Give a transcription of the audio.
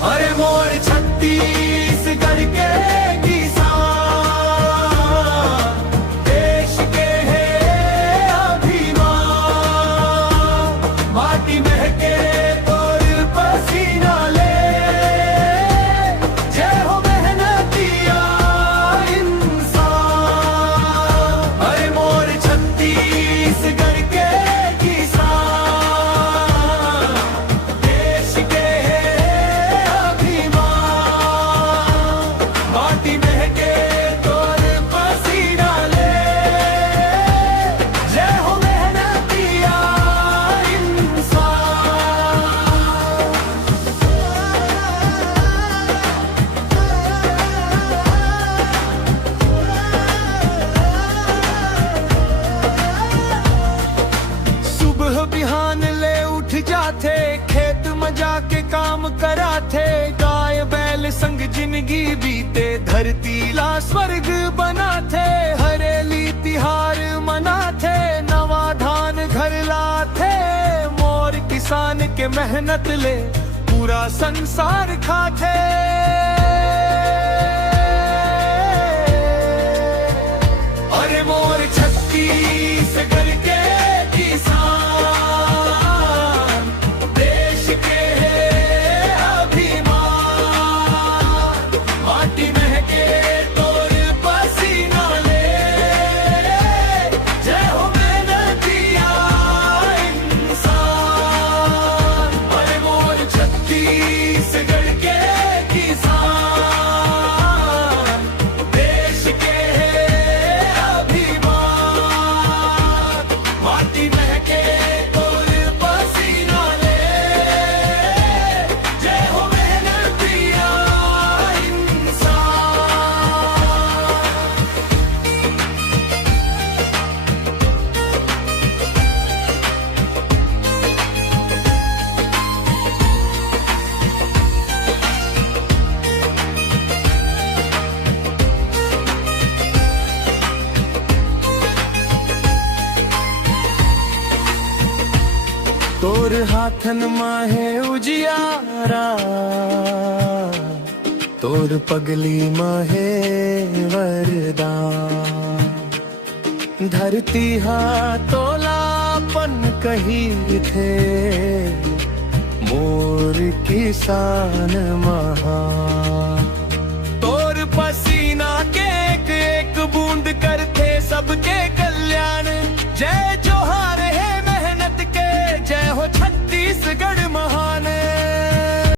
अरे मोर छत्तीसगढ़ के किसान, देश के है अभिमान। माटी महके तोर पसीना ले, जय हो मेहनतिया इंसान। अरे मोर छत्तीसगढ़ के किसान, देश के है अभिमान। माटी महके तोर पसीना ले, जय हो मेहनतिया इंसान। सुबह बिहान ले उठ जाते, खेत में जाके काम कराते। गाय बैल संग जिंदगी बीते, धरती ला स्वर्ग बनाते। हरेली तिहार मनाते, नवा धान घर लाते। मोर किसान के मेहनत ले पूरा संसार खाते। अरे मोर छत्तीसगढ़ के किसान, देश के है अभिमान। माटी महके तोर पसीना ले, जय हो मेहनतिया इंसान। अरे मोर छत्तीसगढ़ के किसान, देश के है अभिमान। माटी महके तोर पसीना ले, जय हो मेहनतिया इंसान। तोर हाथन माहे उजियारा, तोर पगली माहे वरदान। धरती तोलापन कही थे, मोर किसान महान। तोर पसीना के एक एक बूंद करते सबके कल्याण। जय